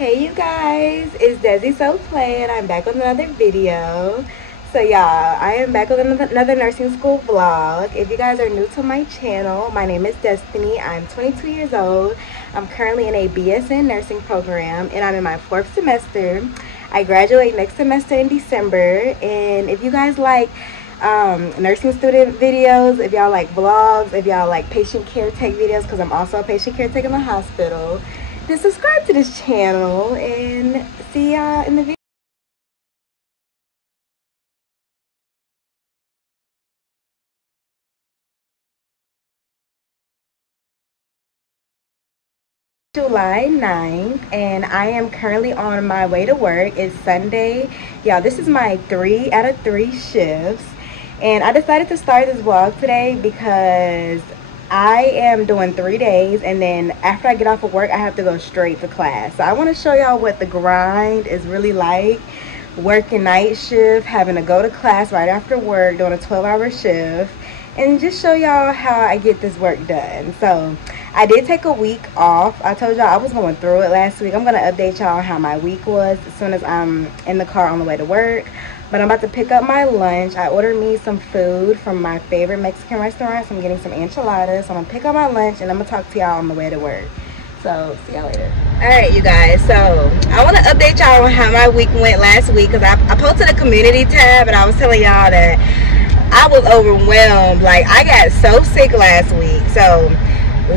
Hey you guys, it's Desi So Play and I'm back with another video. So y'all, I am back with another nursing school vlog. If you guys are new to my channel, my name is Destiny. I'm 22 years old. I'm currently in a BSN nursing program and I'm in my 4th semester. I graduate next semester in December, and if you guys like nursing student videos, if y'all like vlogs, if y'all like patient care tech videos, because I'm also a patient care tech in the hospital, then subscribe to this channel and see y'all in the video. July 9th, and I am currently on my way to work. It's Sunday. Y'all, this is my 3 out of 3 shifts, and I decided to start this vlog today because I am doing 3 days, and then after I get off of work I have to go straight to class. So I want to show y'all what the grind is really like, working night shift, having to go to class right after work, doing a 12-hour shift, and just show y'all how I get this work done. So I did take a week off. I told y'all I was going through it last week. I'm going to update y'all how my week was as soon as I'm in the car on the way to work. But I'm about to pick up my lunch. I ordered me some food from my favorite Mexican restaurant. So I'm getting some enchiladas. So I'm going to pick up my lunch and I'm going to talk to y'all on the way to work. So see y'all later. Alright you guys, so I want to update y'all on how my week went last week. Because I posted a community tab and I was telling y'all that I was overwhelmed. Like, I got so sick last week. So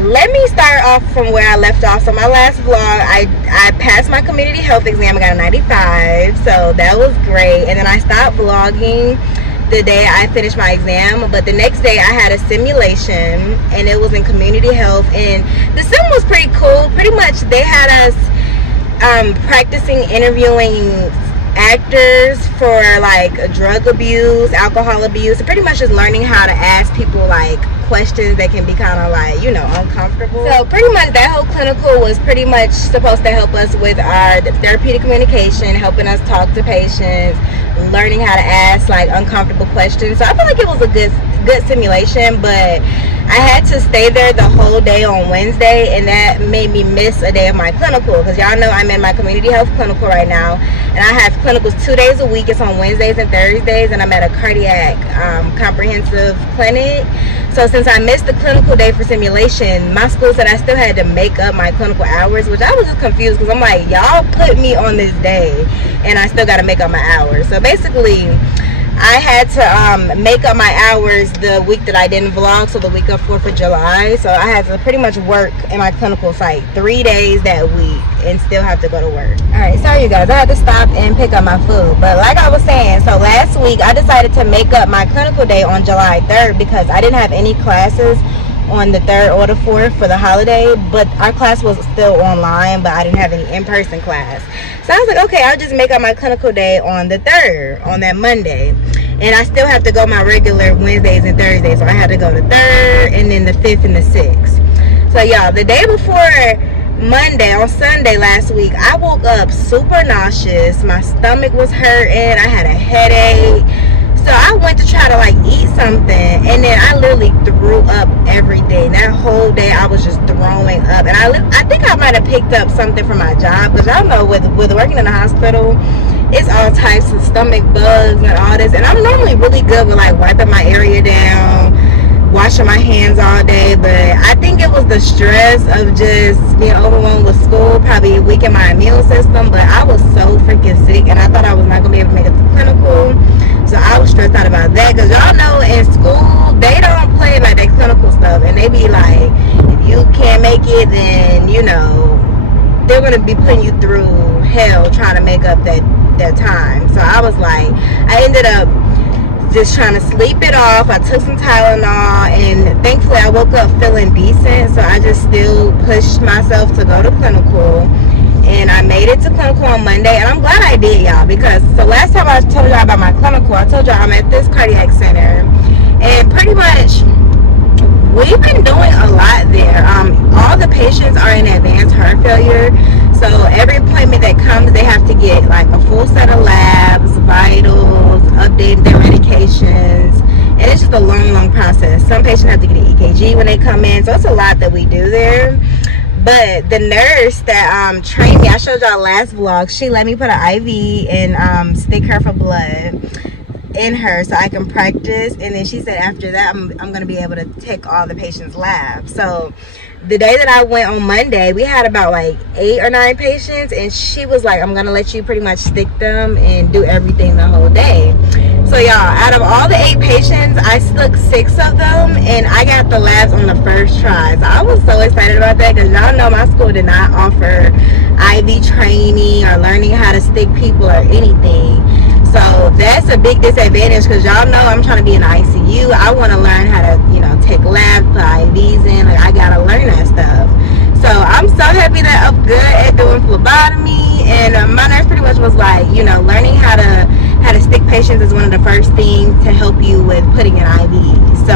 let me start off from where I left off. So my last vlog, I passed my community health exam. I got a 95, so that was great. And then I stopped vlogging the day I finished my exam, but the next day I had a simulation and it was in community health, and the sim was pretty cool. Pretty much they had us practicing interviewing actors for like drug abuse, alcohol abuse, and pretty much just learning how to ask people like questions that can be kind of like, you know, uncomfortable. So pretty much that whole clinical was pretty much supposed to help us with our therapeutic communication, helping us talk to patients, learning how to ask like uncomfortable questions. So I feel like it was a good simulation, but I had to stay there the whole day on Wednesday, and that made me miss a day of my clinical, because y'all know I'm in my community health clinical right now, and I have clinicals 2 days a week. It's on Wednesdays and Thursdays, and I'm at a cardiac comprehensive clinic. So since I missed the clinical day for simulation, my school said I still had to make up my clinical hours, which I was just confused because I'm like, y'all put me on this day and I still got to make up my hours. So basically I had to make up my hours the week that I didn't vlog, so the week of 4th of July. So I had to pretty much work in my clinical site 3 days that week and still have to go to work. Alright, sorry you guys, I had to stop and pick up my food. But like I was saying, so last week I decided to make up my clinical day on July 3rd because I didn't have any classes on the 3rd or the 4th for the holiday, but our class was still online, but I didn't have any in-person class. So I was like, okay, I'll just make up my clinical day on the 3rd, on that Monday. And I still have to go my regular Wednesdays and Thursdays, so I had to go the 3rd and then the 5th and the 6th. So y'all, the day before Monday, on Sunday last week, I woke up super nauseous. My stomach was hurting. I had a headache. So I went to try to like eat something, and then I literally threw up everything. That whole day I was just throwing up, and I think I might have picked up something from my job, because y'all know with working in the hospital, it's all types of stomach bugs and all this, and I'm normally really good with like wiping my area down, washing my hands all day, but I think it was the stress of just being overwhelmed with school probably weakened my immune system. But I was so freaking sick, and I thought I was not gonna be able to make it to clinical. So I was stressed out about that, because y'all know in school they don't play like that clinical stuff, and they be like, if you can't make it, then you know they're gonna be putting you through hell trying to make up that time. So I was like, I ended up just trying to sleep it off. I took some Tylenol, and thankfully I woke up feeling decent, so I just still pushed myself to go to clinical. And I made it to clinical on Monday, and I'm glad I did, y'all, because so last time I told y'all about my clinical, I told y'all I'm at this cardiac center, and pretty much we've been doing a lot there. All the patients are in advanced heart failure, so every appointment that comes, they have to get like a full set of labs, vitals, update their medications, and it's just a long process. Some patients have to get an EKG when they come in, so it's a lot that we do there. But the nurse that trained me, I showed y'all last vlog, she let me put an IV and stick her for blood in her so I can practice. And then she said after that I'm gonna be able to take all the patients' labs. So the day that I went on Monday, we had about like 8 or 9 patients, and she was like, I'm gonna let you pretty much stick them and do everything the whole day. So y'all, out of all the 8 patients, I stuck 6 of them, and I got the labs on the first try. So I was so excited about that, because y'all know my school did not offer IV training or learning how to stick people or anything. So that's a big disadvantage, because y'all know I'm trying to be in the ICU. I want to learn how to, you know, take labs, put IVs in. Like, I gotta learn that stuff. So I'm so happy that I'm good at doing phlebotomy. And my nurse pretty much was like, you know, learning how to stick patients is one of the first things to help you with putting an IV. So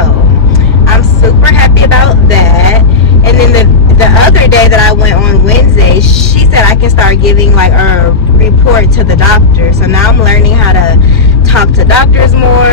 I'm super happy about that. And then the other day that I went on Wednesday, she said I can start giving like a report to the doctor. So now I'm learning how to talk to doctors more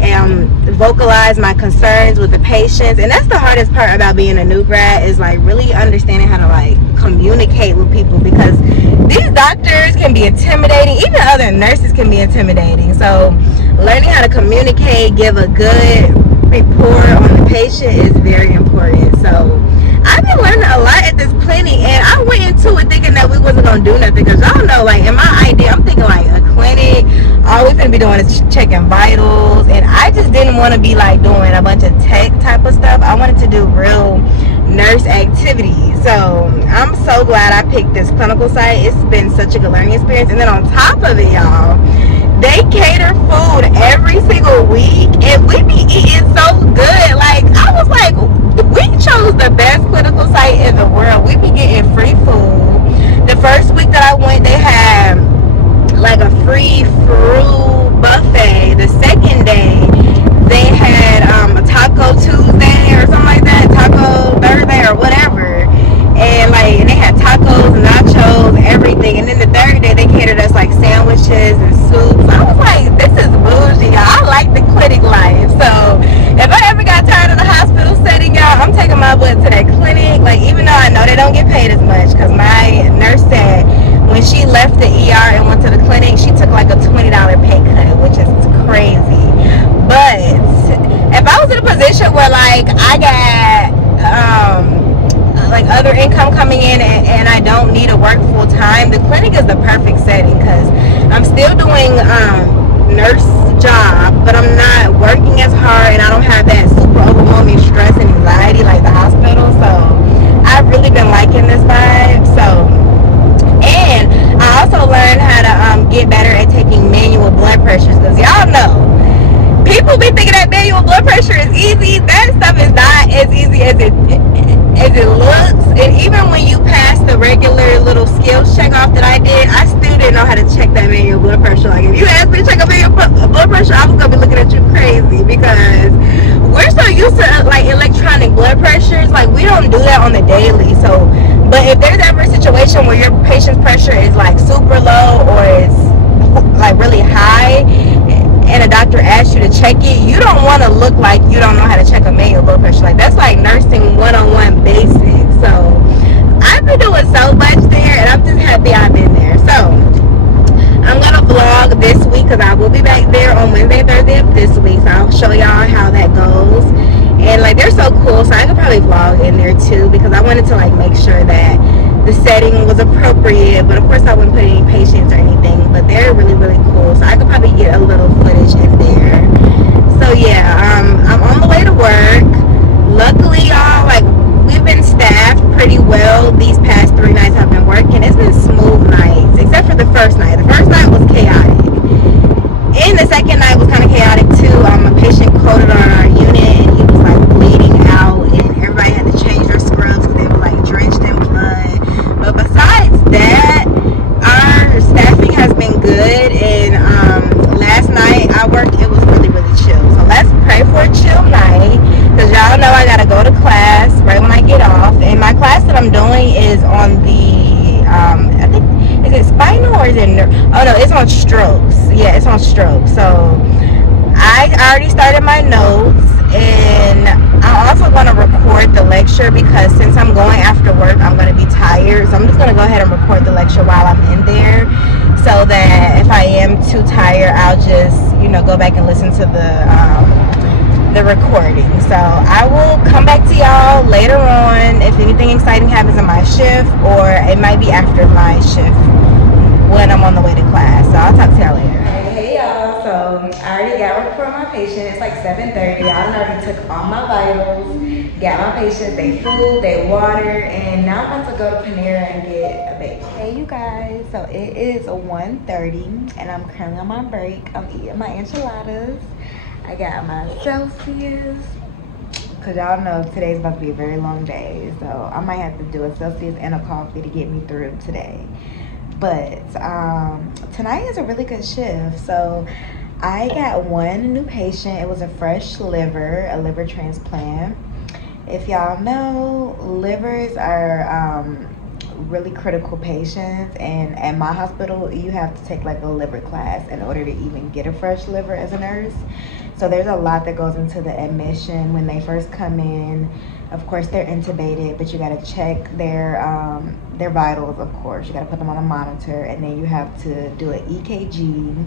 and vocalize my concerns with the patients. And that's the hardest part about being a new grad, is like really understanding how to like communicate with people, because these doctors can be intimidating. Even other nurses can be intimidating. So learning how to communicate, give a good report on the patient is very important. So I've been learning a lot at this clinic, and I went into it thinking that we wasn't gonna do nothing, because y'all know, like, in my idea, I'm thinking like a clinic, all we're gonna be doing is checking vitals, and I just didn't want to be like doing a bunch of tech type of stuff. I wanted to do real nurse activities. So I'm so glad I picked this clinical site. It's been such a good learning experience. And then on top of it, y'all, they cater food every single week, and we be eating so good. Like, I was like, we chose the best clinical site in the world. We be getting free food. The first week that I went, they had like a free fruit buffet. The second day, they had a Taco Tuesday or something like that, Taco Thursday or whatever. And like, and they had tacos, nachos, everything. And then the third day, they catered us like sandwiches and soups. I was like, this is bougie. I like the clinic life. So if I ever got tired of the hospital setting, y'all, I'm taking my butt to that clinic. Like, even though I know they don't get paid as much, because my nurse said when she left the ER and went to the clinic, she took like a $20 pay cut, which is crazy. But if I was in a position where like I got like other income coming in, and I don't need to work full time, the clinic is the perfect setting, because I'm still doing nurse job, but I'm not working as hard, and I don't have that super overwhelming stress and anxiety like the hospital. So I've really been liking this vibe. So, and I also learned how to get better at taking manual blood pressures, because y'all know people be thinking that manual blood pressure is easy. That stuff is not as easy as it looks. And even when you pass the regular little skills check off that I did, I still didn't know how to check that manual blood pressure. Like, if you asked me to check a manual blood pressure, I was gonna be looking at you crazy, because we're so used to like electronic blood pressures. Like, we don't do that on the daily. So, but if there's ever a situation where your patient's pressure is like super low, or it's like really high, and a doctor asks you to check it, you don't want to look like you don't know how to check a manual blood pressure. Like, that's like nursing 101 basics. So I've been doing so much there, and I'm just happy I've been there. So I'm gonna vlog this week, because I will be back there on Wednesday and Thursday of this week. So I'll show y'all how that goes. And like, they're so cool, so I could probably vlog in there too, because I wanted to like make sure that the setting was appropriate. But of course I wouldn't put any patients or anything, but they're really, really cool, so I could probably get a little footage in there. So yeah, I'm on the way to work. Luckily, y'all, like, we've been staffed pretty well these past 3 nights I've been working. It's been smooth nights, except for the first night. The first night was chaotic, and the second night was kind of chaotic too. A patient coded on our unit, and he was like bleeding out, and everybody had to change their scrubs because they were like drenched in blood. But besides that, our staffing has been good. And last night I worked, it was really, really chill. So let's pray for a chill night, because y'all know I gotta go to class right when I get off. And my class that I'm doing is on the I think, is it spinal or is it oh no, it's on strokes. Yeah, it's on strokes. So I already started my notes, And I'm also going to record the lecture because since I'm going after work, I'm going to be tired. So I'm just going to go ahead and record the lecture while I'm in there, so that if I am too tired, I'll just, you know, go back and listen to the recording. So I will come back to y'all later on if anything exciting happens in my shift, or it might be after my shift when I'm on the way to class. So I'll talk to y'all later. Hey y'all, so I already got one for my patient. It's like 7:30. I already took all my vitals, got my patient their food, their water, and now I'm about to go to Panera and get a bagel. Hey you guys, so it is 1:30 and I'm currently on my break. I'm eating my enchiladas. I got my Celsius, because y'all know today's about to be a very long day, so I might have to do a Celsius and a coffee to get me through today. But tonight is a really good shift. So I got one new patient. It was a fresh liver, a liver transplant. If y'all know, livers are really critical patients, and at my hospital you have to take like a liver class in order to even get a fresh liver as a nurse. So there's a lot that goes into the admission when they first come in. Of course, they're intubated, but you got to check their vitals, of course. You got to put them on a monitor, and then you have to do an EKG.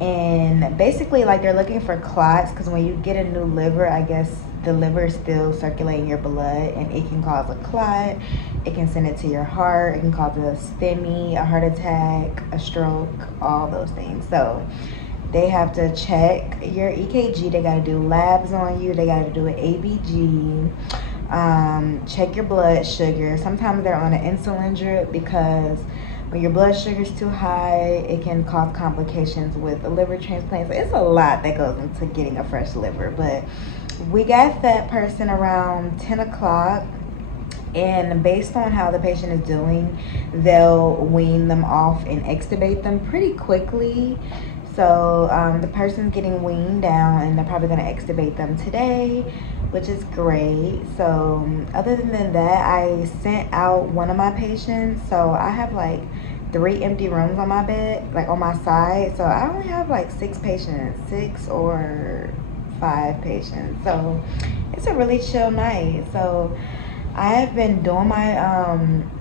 And basically, like, they're looking for clots, because when you get a new liver, I guess the liver is still circulating your blood, and it can cause a clot. It can send it to your heart. It can cause a STEMI, a heart attack, a stroke, all those things. So they have to check your EKG. They got to do labs on you. They got to do an ABG. Check your blood sugar. Sometimes they're on an insulin drip, because when your blood sugar is too high, it can cause complications with a liver transplant. So it's a lot that goes into getting a fresh liver. But we got that person around 10 o'clock. And based on how the patient is doing, they'll wean them off and extubate them pretty quickly. So the person's getting weaned down, and they're probably going to extubate them today, which is great. So other than that, I sent out one of my patients. So I have like 3 empty rooms on my bed, like on my side. So I only have like 6 patients, 6 or 5 patients. So it's a really chill night. So I have been doing my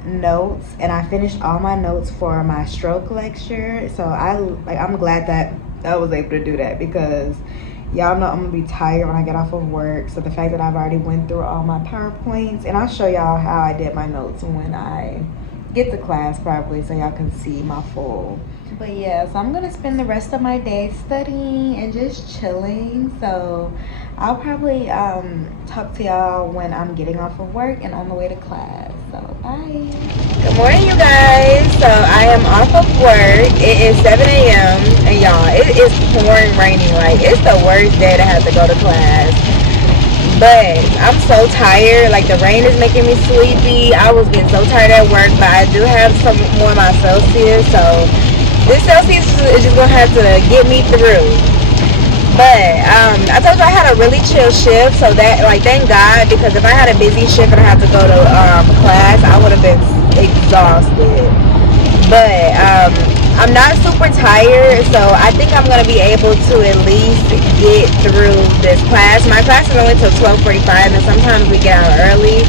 notes, and I finished all my notes for my stroke lecture. So I'm glad that I was able to do that, because y'all know I'm gonna be tired when I get off of work. So the fact that I've already went through all my PowerPoints, and I'll show y'all how I did my notes when I get to class probably, so y'all can see my full. But yeah, so I'm gonna spend the rest of my day studying and just chilling. So I'll probably talk to y'all when I'm getting off of work and on the way to class. So bye. Good morning, you guys. So I am off of work. It is 7 a.m. and y'all, it is pouring raining. Like, it's the worst day to have to go to class. But I'm so tired. Like, the rain is making me sleepy. I was getting so tired at work, but I do have some more of my Celsius. So this Celsius is just gonna have to get me through. But I told you I had a really chill shift, so that, like, thank God, because if I had a busy shift and I had to go to class, I would have been exhausted. But I'm not super tired, so I think I'm gonna be able to at least get through this class. My class is only till 12:45, and sometimes we get out early.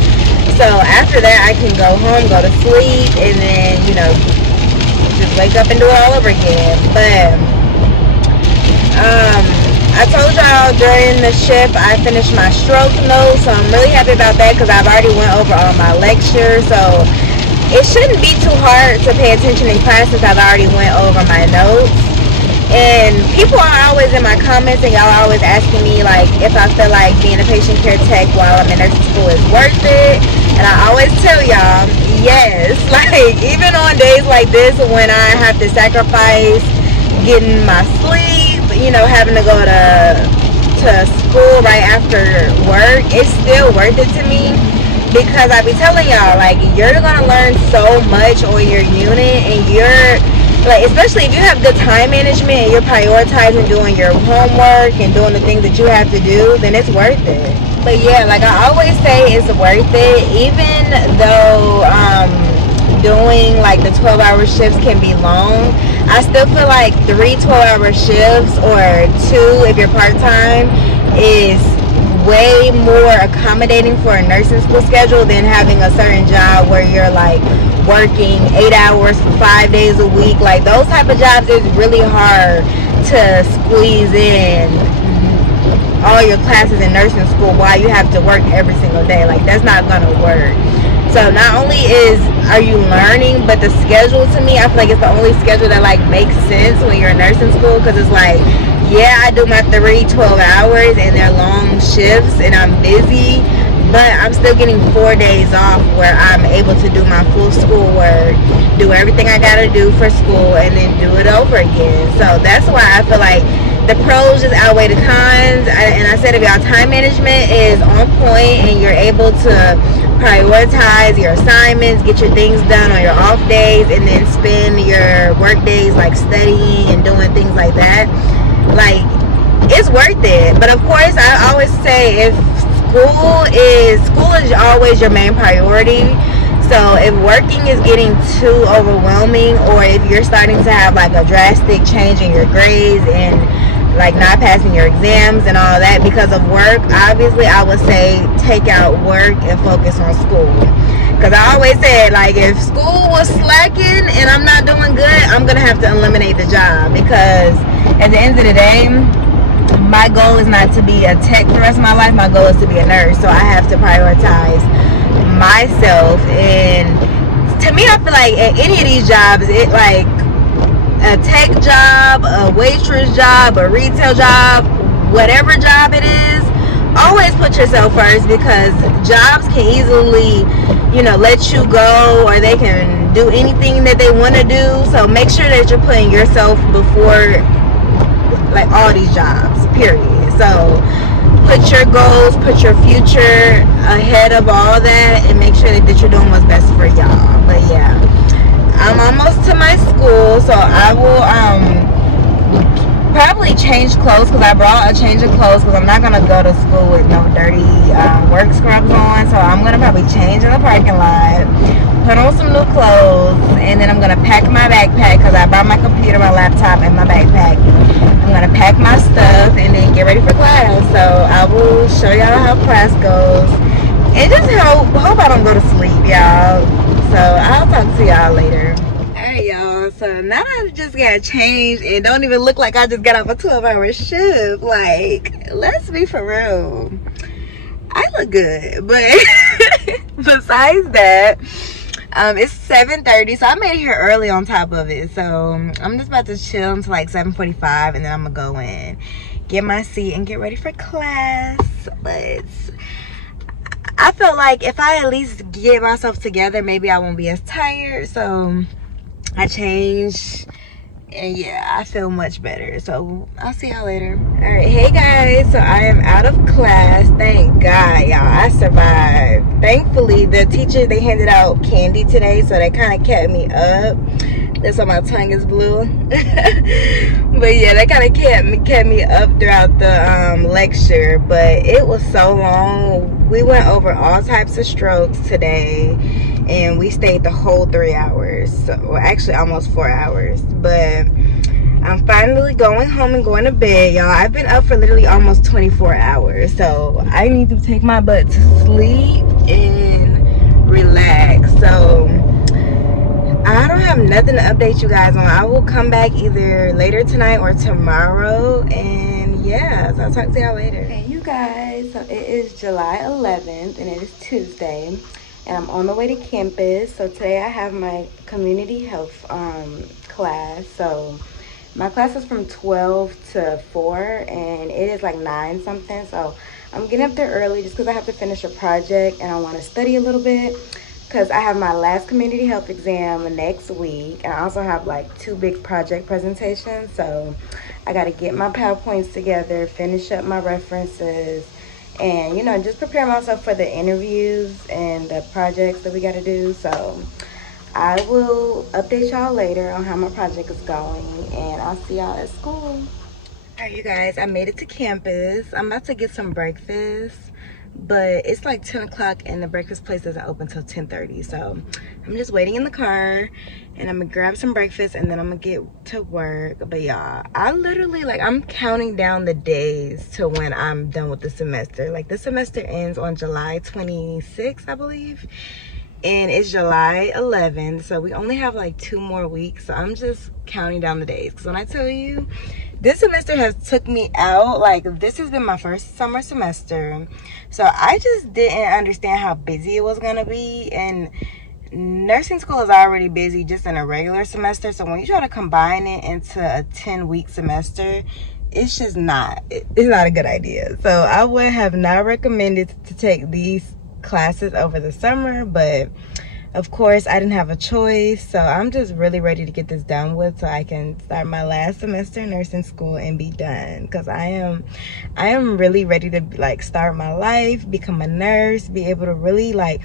So after that, I can go home, go to sleep, and then, you know, just wake up and do it all over again. But I told y'all during the shift I finished my stroke notes, so I'm really happy about that, because I've already went over all my lectures. So it shouldn't be too hard to pay attention in class, since I've already went over my notes. And people are always in my comments, and y'all are always asking me, like, if I feel like being a patient care tech while I'm in nursing school is worth it. And I always tell y'all, yes. Like, even on days like this when I have to sacrifice getting my sleep, you know, having to go to school right after work, it's still worth it to me, because I be telling y'all, like, you're gonna learn so much on your unit, and you're like, especially if you have good time management and you're prioritizing doing your homework and doing the things that you have to do, then it's worth it. But yeah, like I always say, it's worth it, even though doing like the 12-hour shifts can be long. I still feel like 3 12-hour shifts, or 2 if you're part-time, is way more accommodating for a nursing school schedule than having a certain job where you're like working 8 hours for 5 days a week. Like those type of jobs is really hard to squeeze in all your classes in nursing school while you have to work every single day. Like that's not gonna work. So not only are you learning, but the schedule, to me, I feel like it's the only schedule that like makes sense when you're in nursing school, because it's like, yeah, I do my 3 12 hours and they're long shifts and I'm busy, but I'm still getting 4 days off where I'm able to do my full schoolwork, do everything I gotta do for school, and then do it over again. So that's why I feel like the pros just outweigh the cons. And I said, if y'all time management is on point and you're able to prioritize your assignments, get your things done on your off days, and then spend your work days like studying and doing things like that, like it's worth it. But of course, I always say, if school is always your main priority. So if working is getting too overwhelming, or if you're starting to have like a drastic change in your grades and like not passing your exams and all that because of work, obviously I would say take out work and focus on school. Because I always said, like, if school was slacking and I'm not doing good, I'm gonna have to eliminate the job, because at the end of the day, my goal is not to be a tech for the rest of my life. My goal is to be a nurse. So I have to prioritize myself. And to me, I feel like at any of these jobs, it like a tech job, a waitress job, a retail job, whatever job it is, always put yourself first, because jobs can easily, you know, let you go, or they can do anything that they want to do. So make sure that you're putting yourself before like all these jobs, period. So put your goals, put your future ahead of all that, and make sure that you're doing what's best for y'all. But yeah, I'm almost to my school, so I will probably change clothes, because I brought a change of clothes, because I'm not going to go to school with no dirty work scrubs on. So I'm going to probably change in the parking lot, put on some new clothes, and then I'm going to pack my backpack, because I brought my computer, my laptop, and my backpack. I'm going to pack my stuff and then get ready for class. So I will show y'all how class goes, and just hope I don't go to sleep, y'all. So I'll talk to y'all later. Alright, y'all, so now I just got changed and don't even look like I just got off a 12-hour shift. Like, let's be for real, I look good. But besides that, it's 7:30, so I made it here early on top of it. So I'm just about to chill until like 7:45, and then I'm gonna go in, get my seat, and get ready for class. But I felt like if I at least get myself together, maybe I won't be as tired. So I changed, and yeah, I feel much better. So I'll see y'all later. All right, hey guys, so I am out of class. Thank God, y'all, I survived. Thankfully, the teachers, they handed out candy today, so they kind of kept me up. That's why my tongue is blue. But yeah, they kind of kept me up throughout the lecture. But it was so long. We went over all types of strokes today, and we stayed the whole 3 hours. So, well, actually almost 4 hours. But I'm finally going home and going to bed, y'all. I've been up for literally almost 24 hours. So I need to take my butt to sleep and relax. So I don't have nothing to update you guys on. I will come back either later tonight or tomorrow. And yeah, so I'll talk to y'all later. Hey you guys, so it is July 11th and it is Tuesday, and I'm on the way to campus. So today I have my community health class. So my class is from 12 to 4, and it is like 9 something. So I'm getting up there early just because I have to finish a project and I want to study a little bit, because I have my last community health exam next week, and I also have like 2 big project presentations. So I got to get my PowerPoints together, finish up my references, and, you know, just prepare myself for the interviews and the projects that we got to do. So I will update y'all later on how my project is going, and I'll see y'all at school. All right, you guys, I made it to campus. I'm about to get some breakfast. but it's like 10 o'clock and the breakfast place doesn't open till 10:30. So I'm just waiting in the car and I'm gonna grab some breakfast and then I'm gonna get to work. But y'all, I literally, like, I'm counting down the days to when I'm done with the semester. Like, the semester ends on July 26th, I believe, and it's July 11th, so we only have like 2 more weeks. So I'm just counting down the days, because when I tell you, this semester has took me out. Like, this has been my first summer semester, so I just didn't understand how busy it was gonna be. And nursing school is already busy just in a regular semester, so when you try to combine it into a 10-week semester, it's just not, it's not a good idea. So I would have not recommended to take these classes over the summer, but of course I didn't have a choice. So I'm just really ready to get this done with, so I can start my last semester in nursing school and be done, because I am really ready to, like, start my life, become a nurse, be able to really, like,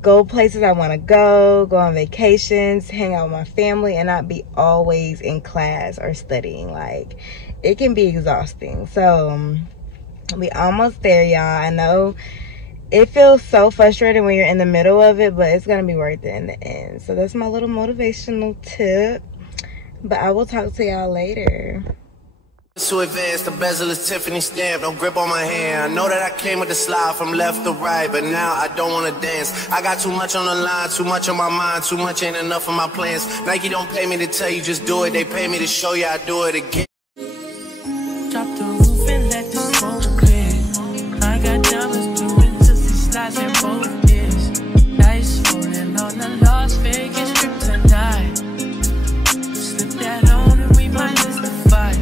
go places I want to go on vacations, hang out with my family, and not be always in class or studying. Like, it can be exhausting. So we almost there, y'all. I know it feels so frustrating when you're in the middle of it, but it's gonna be worth it in the end. So that's my little motivational tip, but I will talk to y'all later. So advanced, the bezel is Tiffany stamp, no grip on my hand. I know that I came with the slide from left to right, but now I don't want to dance. I got too much on the line, too much on my mind, too much ain't enough of my plans. Nike don't pay me to tell you just do it, they pay me to show you I do it again. Drop the roof and let the smoke clear. I got diamonds doing just slides in both ears. Dice rolling on the Las Vegas strip tonight. Slip that on and we might miss the fight.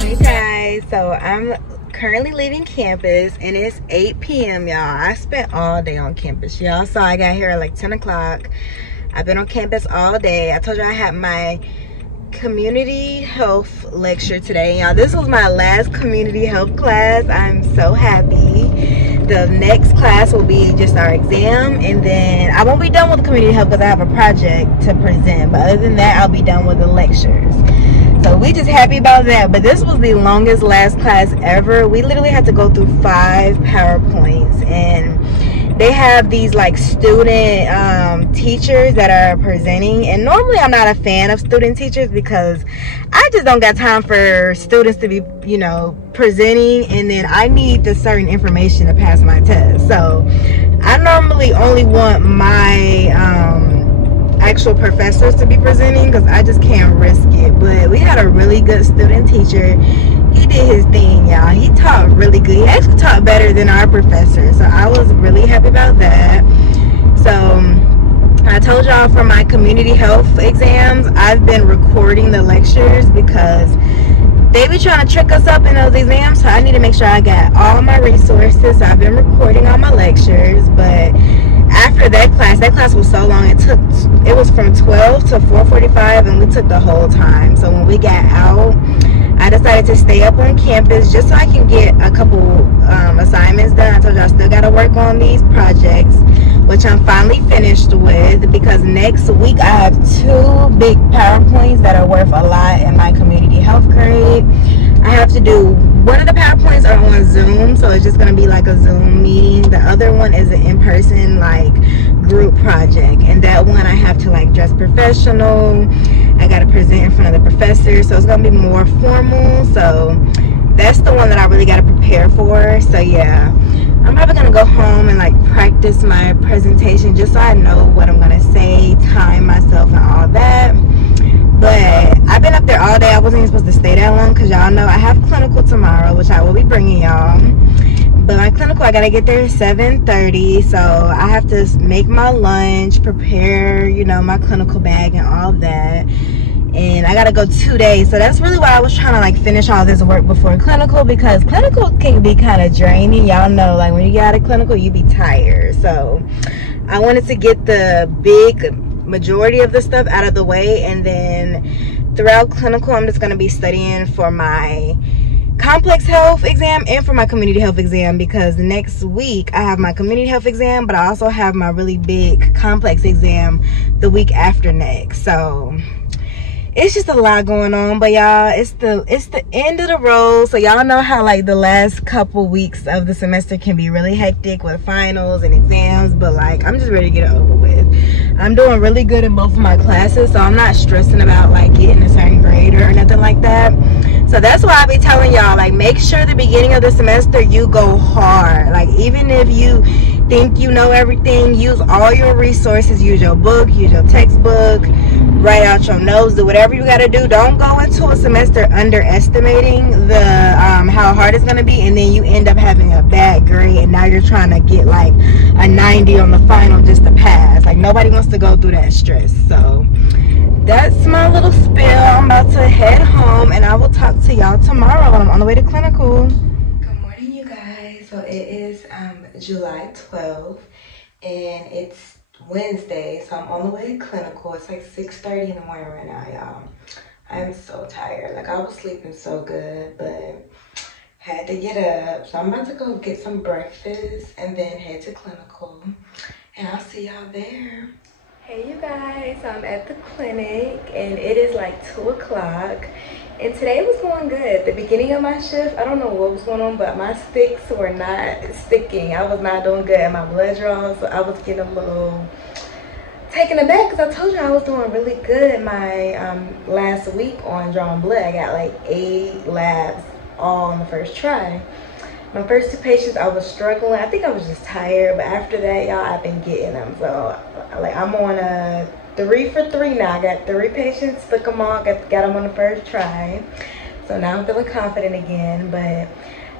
Hey guys, so I'm currently leaving campus and it's 8 p.m. y'all. I spent all day on campus, y'all. So I got here at like 10 o'clock. I've been on campus all day. I told you I had my community health lecture today, y'all. This was my last community health class. I'm so happy. The next class will be just our exam, and then I won't be done with the community health because I have a project to present, but other than that I'll be done with the lectures. So we just happy about that. But this was the longest last class ever. We literally had to go through 5 PowerPoints, and they have these like student teachers that are presenting, and normally I'm not a fan of student teachers because I just don't got time for students to be, you know, presenting, and then I need the certain information to pass my test. So I normally only want my actual professors to be presenting because I just can't risk it. But we had a really good student teacher. He did his thing, y'all. He taught really good. He actually taught better than our professor, so I was really happy about that. So I told y'all for my community health exams, I've been recording the lectures because they be trying to trick us up in those exams, so I need to make sure I got all my resources. So I've been recording all my lectures. But after that class was so long, it was from 12 to 4:45, and we took the whole time. So when we got out, I decided to stay up on campus just so I can get a couple assignments done. I told you I still got to work on these projects, which I'm finally finished with, because next week I have 2 big PowerPoints that are worth a lot in my community health grade. I have to do, one of the PowerPoints are on Zoom, so it's just going to be like a Zoom meeting. The other one is an in-person like group project, and that one I have to like dress professional. I got to present in front of the professor, so it's going to be more formal. So that's the one that I really got to prepare for. So yeah, I'm probably going to go home and like practice my presentation just so I know what I'm going to say, time myself and all that. But I've been up there all day. I wasn't even supposed to stay that long because y'all know I have clinical tomorrow, which I will be bringing y'all. But my clinical, I gotta get there at 7:30, so I have to make my lunch, prepare, you know, my clinical bag and all that. And I gotta go 2 days, so that's really why I was trying to like finish all this work before clinical, because clinical can be kind of draining. Y'all know, like when you get out of clinical, you be tired. So I wanted to get the big majority of the stuff out of the way, and then throughout clinical I'm just going to be studying for my complex health exam and for my community health exam, because next week I have my community health exam, but I also have my really big complex exam the week after next. So it's just a lot going on. But y'all, it's the end of the road, so y'all know how like the last couple weeks of the semester can be really hectic with finals and exams. But like, I'm just ready to get it over with. I'm doing really good in both of my classes, so I'm not stressing about like getting a certain grade or nothing like that. So that's why I be telling y'all, like, make sure the beginning of the semester you go hard. Like, even if you think you know everything, use all your resources, use your book, use your textbook, write out your notes, do whatever you gotta do. Don't go into a semester underestimating the how hard it's gonna be, and then you end up having a bad grade, and now you're trying to get like a 90 on the final just to pass. Like, nobody wants to go through that stress. So that's my little spiel. I'm about to head home, and I will talk to y'all tomorrow when I'm on the way to clinical. Good morning, you guys. So it is July 12th, and it's Wednesday, so I'm on the way to clinical. It's like 6:30 in the morning right now, y'all. I'm so tired. Like, I was sleeping so good, but had to get up. So I'm about to go get some breakfast and then head to clinical, and I'll see y'all there. Hey you guys, I'm at the clinic and it is like 2 o'clock, and today was going good. The beginning of my shift, I don't know what was going on, but my sticks were not sticking. I was not doing good at my blood draw, so I was getting a little taken aback because I told you I was doing really good my last week on drawing blood. I got like 8 labs all in the first try. My first 2 patients, I was struggling. I think I was just tired, but after that, y'all, I've been getting them. So, like, I'm on a 3 for 3 now. I got 3 patients, took them all, got them on the first try. So now I'm feeling confident again, but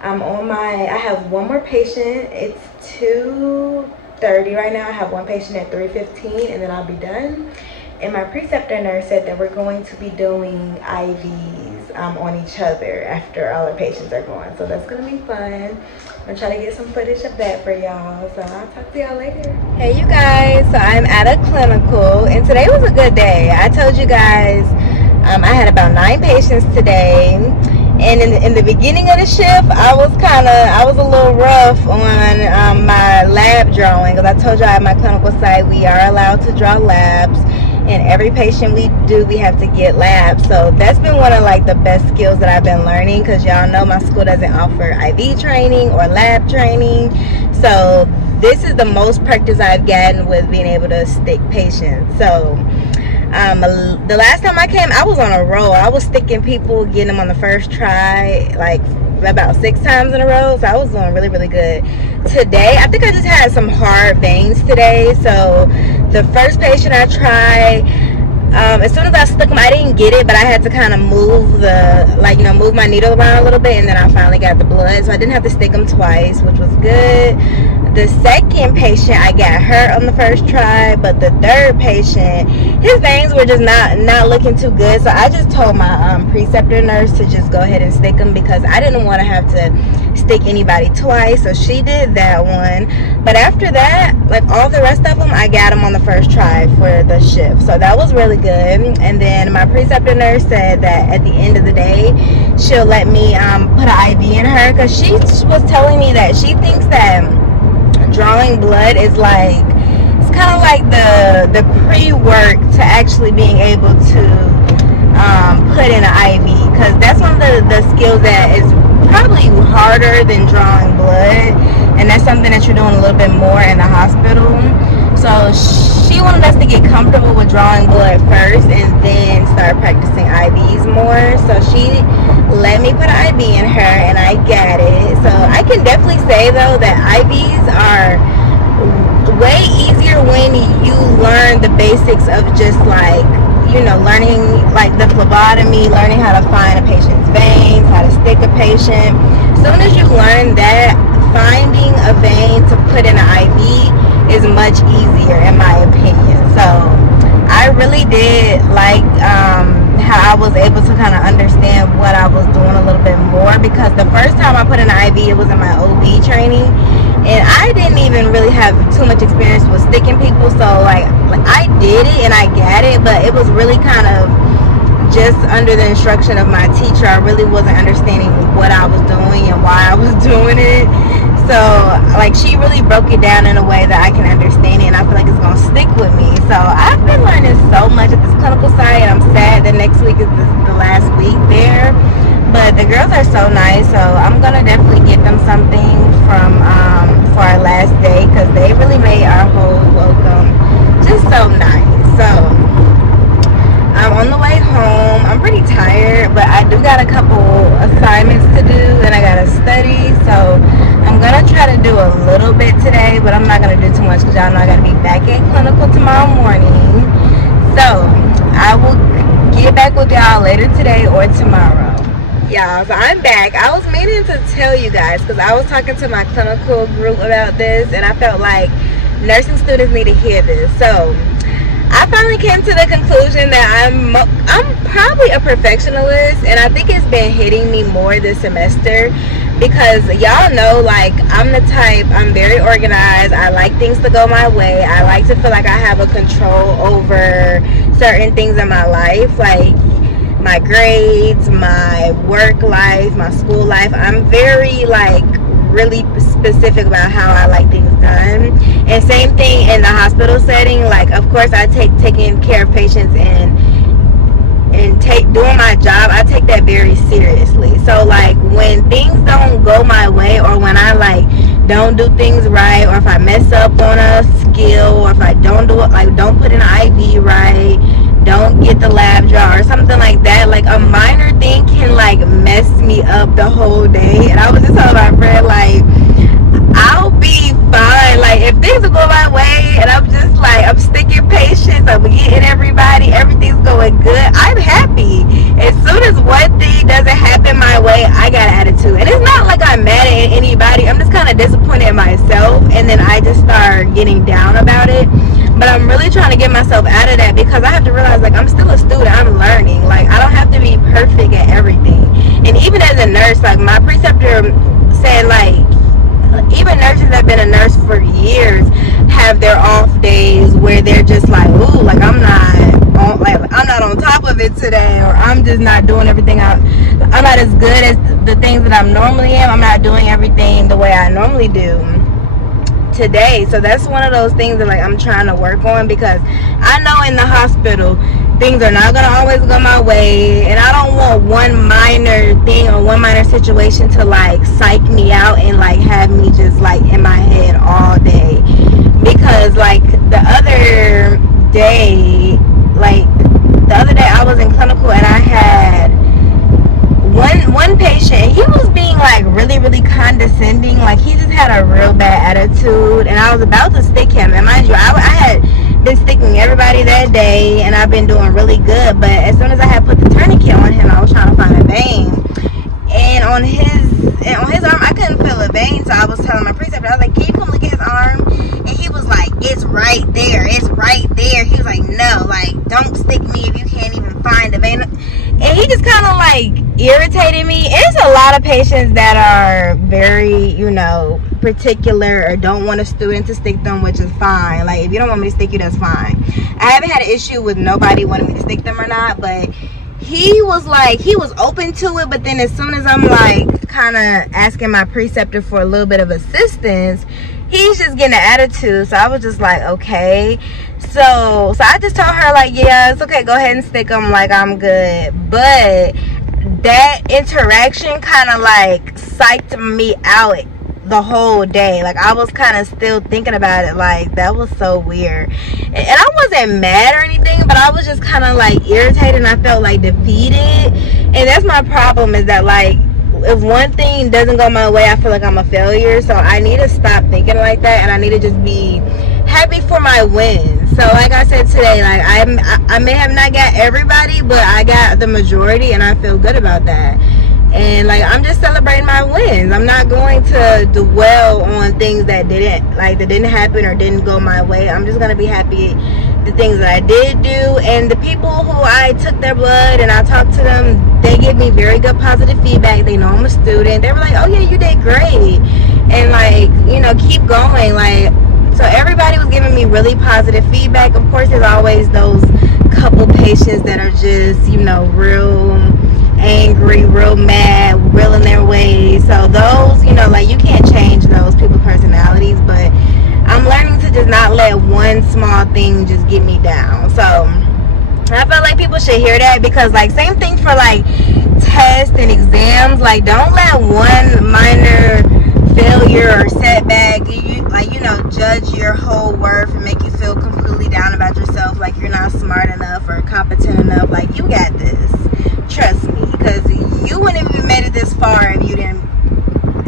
I'm on I have 1 more patient. It's 2:30 right now. I have 1 patient at 3:15, and then I'll be done. And my preceptor nurse said that we're going to be doing IVs on each other after all our patients are going. So that's gonna be fun. I'm gonna try to get some footage of that for y'all. So I'll talk to y'all later. Hey you guys, so I'm at a clinical, and today was a good day. I told you guys I had about 9 patients today. And in the beginning of the shift, I was a little rough on my lab drawing, because I told you at my clinical site we are allowed to draw labs, and every patient we do, we have to get labs. So that's been one of like the best skills that I've been learning, because y'all know my school doesn't offer IV training or lab training. So this is the most practice I've gotten with being able to stick patients. So the last time I came, I was on a roll. I was sticking people, getting them on the first try, like about 6 times in a row. So I was doing really, really good. Today, I think I just had some hard veins today. So the first patient I tried, as soon as I stuck them, I didn't get it, but I had to kind of move move my needle around a little bit, and then I finally got the blood. So I didn't have to stick them twice, which was good. The second patient, I got hurt on the first try, but the third patient, his veins were just not looking too good. So I just told my preceptor nurse to just go ahead and stick them, because I didn't want to have to stick anybody twice. So she did that one. But after that, like all the rest of them, I got them on the first try for the shift. So that was really good. And then my preceptor nurse said that at the end of the day, she'll let me put an IV in her, because she was telling me that she thinks that drawing blood is like, it's kind of like the pre-work to actually being able to put in an IV, because that's one of the skills that is probably harder than drawing blood, and that's something that you're doing a little bit more in the hospital. So she wanted us to get comfortable with drawing blood first and then start practicing IVs more. So she let me put an IV in her, and I got it. So I can definitely say though that IVs are way easier when you learn the basics of just like, you know, learning like the phlebotomy, learning how to find a patient's veins, how to stick a patient. As soon as you learn that, finding a vein to put in an IV is much easier in my opinion. So I really did like how I was able to kind of understand what I was doing a little bit more, because the first time I put in an IV, it was in my OB training, and I didn't even really have too much experience with sticking people. So like I did it and I got it, but it was really kind of just under the instruction of my teacher. I really wasn't understanding what I was doing and why I was doing it. So like she really broke it down in a way that I can understand it, and I feel like it's gonna stick with me. So I've been learning so much at this clinical site, and I'm sad that next week is the last week there. But the girls are so nice, so I'm gonna definitely get them something from for our last day, because they really made our whole welcome just so nice. So I'm on the way home. I'm pretty tired, but I do got a couple assignments to do and I gotta study, so I'm gonna try to do a little bit today, but I'm not gonna do too much because y'all know I gotta be back at clinical tomorrow morning. So I will get back with y'all later today or tomorrow. Y'all, so I'm back. I was meaning to tell you guys because I was talking to my clinical group about this, and I felt like nursing students need to hear this. So I finally came to the conclusion that I'm probably a perfectionist, and I think it's been hitting me more this semester because y'all know, like, I'm the type, I'm very organized. I like things to go my way. I like to feel like I have a control over certain things in my life, like my grades, my work life, my school life. I'm very, like, really specific about how I like things done. And same thing in the hospital setting. Like, of course, I taking care of patients and doing my job, I take that very seriously. So, like, when things don't go my way, or when I, like, don't do things right, or if I mess up on a skill, or if I don't do it, like, don't put an IV right, don't get the lab draw or something like that, like, a minor thing can, like, mess me up the whole day. And I was just telling my friend, like, I'll be fine, like, if things will go my way and I'm just, like, I'm sticking patients, I'm getting everybody, everything's going good, I'm happy. As soon as one thing doesn't happen my way, I got an attitude. And it's not like I'm mad at anybody, I'm just kind of disappointed in myself, and then I just start getting down about it. But I'm really trying to get myself out of that, because I have to realize, like, I'm still a student, I'm learning. Like, I don't have to be perfect at everything. And even as a nurse, like, my preceptor said, like, even nurses that have been a nurse for years have their off days where they're just like, ooh, like, I'm not on top of it today, or I'm just not doing everything I'm not as good as the things that I normally am. I'm not doing everything the way I normally do today. So that's one of those things that, like, I'm trying to work on, because I know in the hospital things are not gonna always go my way, and I don't want one minor thing or one minor situation to, like, psych me out and, like, have me just, like, in my head all day. Because, like, the other day I was in clinical, and I had one patient, he was being, like, really condescending. Like, he just had a real bad attitude, and I was about to stick him. And mind you, I had been sticking everybody that day, and I've been doing really good. But as soon as I had put the tourniquet on him, I was trying to find a vein, and on his arm I couldn't feel a vein. So I was telling my preceptor, I was like, can you come look at his arm? And he was like, it's right there, it's right there. He was like, no, like, don't stick me if you can't even find a vein. And he just kind of, like, irritated me. It's a lot of patients that are very, you know, particular, or don't want a student to stick them, which is fine. Like, if you don't want me to stick you, that's fine. I haven't had an issue with nobody wanting me to stick them or not, but he was, like, he was open to it. But then as soon as I'm, like, kind of asking my preceptor for a little bit of assistance, he's just getting an attitude. So I was just like, okay. So I just told her, like, yeah, it's okay, go ahead and stick them, like, I'm good. But that interaction kind of, like, psyched me out the whole day. Like, I was kind of still thinking about it, like, that was so weird. And I wasn't mad or anything, but I was just kind of, like, irritated, and I felt, like, defeated. And that's my problem, is that, like, if one thing doesn't go my way, I feel like I'm a failure. So I need to stop thinking like that, and I need to just be happy for my wins. So like I said today, like, I may have not got everybody, but I got the majority, and I feel good about that. And, like, I'm just celebrating my wins. I'm not going to dwell on things that didn't happen or didn't go my way. I'm just gonna be happy the things that I did do. And the people who I took their blood and I talked to them, they give me very good positive feedback. They know I'm a student. They were like, oh yeah, you did great, and, like, you know, keep going. Like, so everybody was giving me really positive feedback. Of course, there's always those couple patients that are just, you know, real angry, real mad, real in their ways. So those, you know, like, you can't change those people's personalities, but I'm learning to just not let one small thing just get me down. So I feel like people should hear that, because like same thing for like tests and exams. Like don't let one minor failure or setback judge your whole worth and make you feel completely down about yourself, like you're not smart enough or competent enough. Like, you got this, trust me, because you wouldn't have even made it this far if you didn't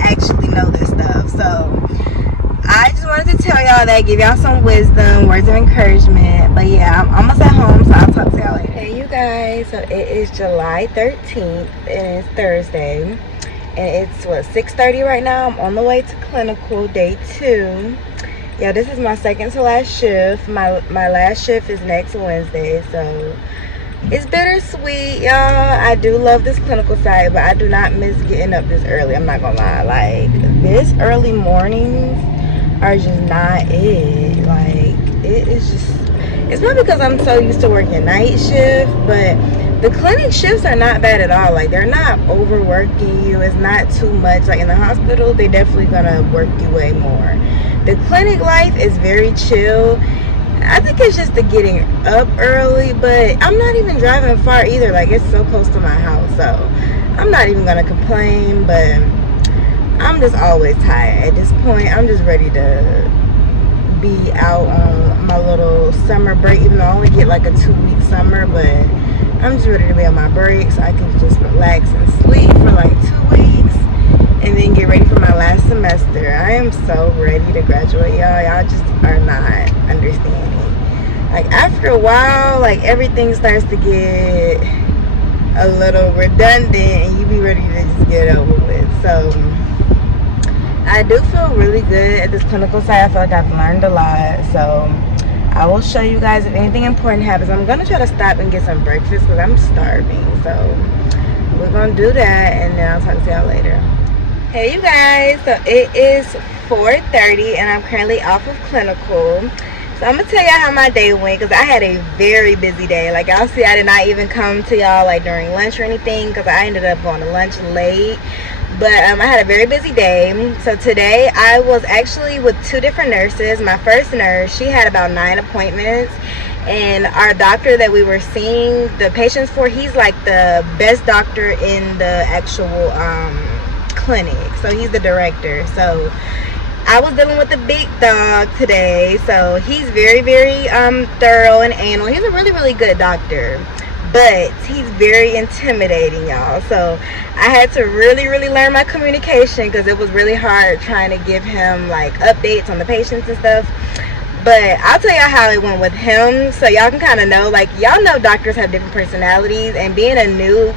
actually know this stuff. So I just wanted to tell y'all that, give y'all some wisdom, words of encouragement. But yeah, I'm almost at home, so I'll talk to y'all later. Hey you guys, so it is July 13th and it's Thursday, and it's what, 6:30 right now. I'm on the way to clinical, day 2. Yeah, this is my second to last shift. My last shift is next Wednesday, so it's bittersweet, y'all. I do love this clinical side, but I do not miss getting up this early. I'm not gonna lie, like this early mornings are just not it. Like, it is just, it's not because I'm so used to working night shift, but the clinic shifts are not bad at all. Like, they're not overworking you. It's not too much. Like in the hospital, they definitely gonna work you way more. The clinic life is very chill. I think it's just the getting up early, but I'm not even driving far either. Like, it's so close to my house, so I'm not even gonna complain. But I'm just always tired at this point. I'm just ready to be out on my little summer break, even though I only get like a 2-week summer. But I'm just ready to be on my break so I can just relax and sleep for like 2 weeks and then get ready for my last semester. I am so ready to graduate, y'all. Y'all just are not understanding. Like, after a while, like, everything starts to get a little redundant and you be ready to just get over with. So I do feel really good at this clinical side. I feel like I've learned a lot. So I will show you guys if anything important happens. I'm gonna try to stop and get some breakfast because I'm starving. So we're gonna do that, and then I'll talk to y'all later. Hey you guys, so it is 4:30 and I'm currently off of clinical. So I'm gonna tell y'all how my day went, because I had a very busy day. Like, y'all see, I did not even come to y'all like during lunch or anything, because I ended up going to lunch late. But I had a very busy day. So today I was actually with 2 different nurses. My first nurse, she had about 9 appointments, and our doctor that we were seeing the patients for, he's like the best doctor in the actual clinic. So he's the director. So I was dealing with the big dog today. So he's very, very thorough and anal. He's a really, really good doctor, but he's very intimidating, y'all. So I had to really, really learn my communication, because it was really hard trying to give him like updates on the patients and stuff. But I'll tell y'all how it went with him, so y'all can kind of know. Like, y'all know doctors have different personalities, and being a new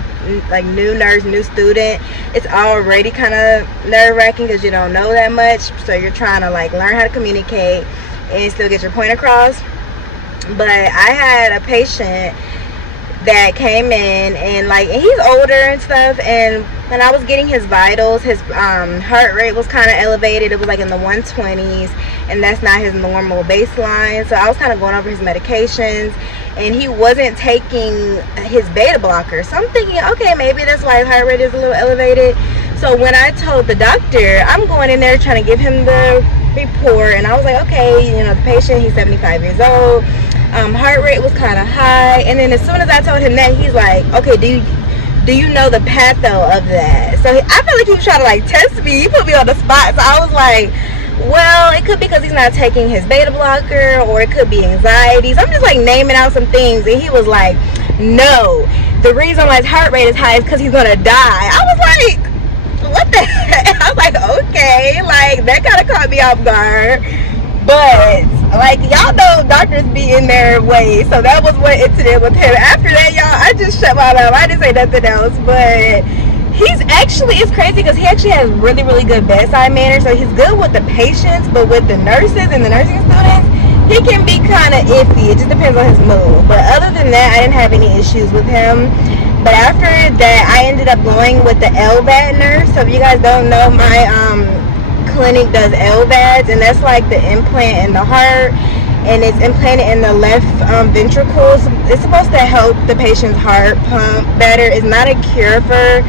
nurse, new student, it's already kind of nerve-wracking because you don't know that much. So you're trying to like learn how to communicate and still get your point across. But I had a patient that came in, and he's older and stuff, and when I was getting his vitals, his heart rate was kind of elevated. It was like in the 120s, and that's not his normal baseline. So I was kind of going over his medications, and he wasn't taking his beta blocker. So I'm thinking, okay, maybe that's why his heart rate is a little elevated. So when I told the doctor, I'm going in there trying to give him the report, and I was like, okay, you know, the patient, he's 75 years old, heart rate was kind of high. And then as soon as I told him that, he's like, okay, do you know the patho of that? So I felt like he was trying to like test me. He put me on the spot. So I was like, well, it could be because he's not taking his beta blocker, or it could be anxiety. So I'm just like naming out some things, and he was like, no, the reason why his heart rate is high is because he's gonna die. I was like, what the heck? I was like, okay, like that kind of caught me off guard. But like, y'all know doctors be in their way, so that was what it did with him. After that, y'all, I just shut my mouth. I didn't say nothing else. But he's actually, it's crazy because he actually has really, really good bedside manner. So he's good with the patients, but with the nurses and the nursing students, he can be kind of iffy. It just depends on his mood. But other than that, I didn't have any issues with him. But after that, I ended up going with the LVAD nurse. So if you guys don't know, my clinic does LVADs, and that's like the implant in the heart, and it's implanted in the left ventricles. It's supposed to help the patient's heart pump better. It's not a cure for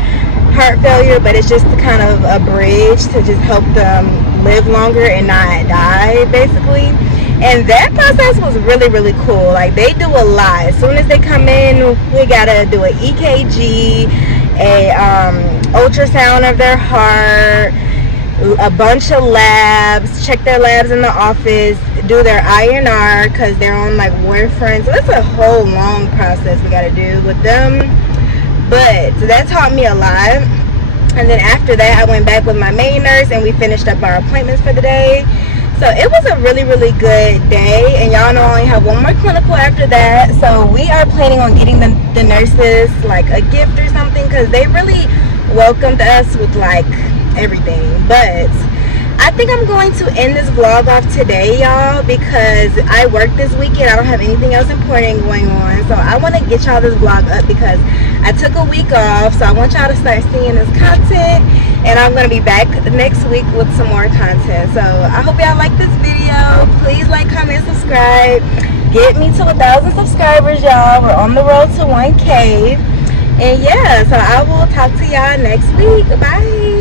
heart failure, but it's just kind of a bridge to just help them live longer and not die, basically. And that process was really cool. Like, they do a lot. As soon as they come in, we gotta do an EKG, a ultrasound of their heart, a bunch of labs, check their labs in the office, do their INR because they're on like warfarin. So it's a whole long process we gotta do with them. But so that taught me a lot. And then after that, I went back with my main nurse and we finished up our appointments for the day. So it was a really good day, and y'all know I only have one more clinical after that. So we are planning on getting the nurses like a gift or something, because they really welcomed us with like everything. But I think I'm going to end this vlog off today, y'all, because I work this weekend. I don't have anything else important going on, so I want to get y'all this vlog up because I took a week off. So I want y'all to start seeing this content, and I'm going to be back next week with some more content. So I hope y'all like this video. Please like, comment, subscribe. Get me to 1,000 subscribers, y'all. We're on the road to 1K. And yeah, so I will talk to y'all next week. Bye.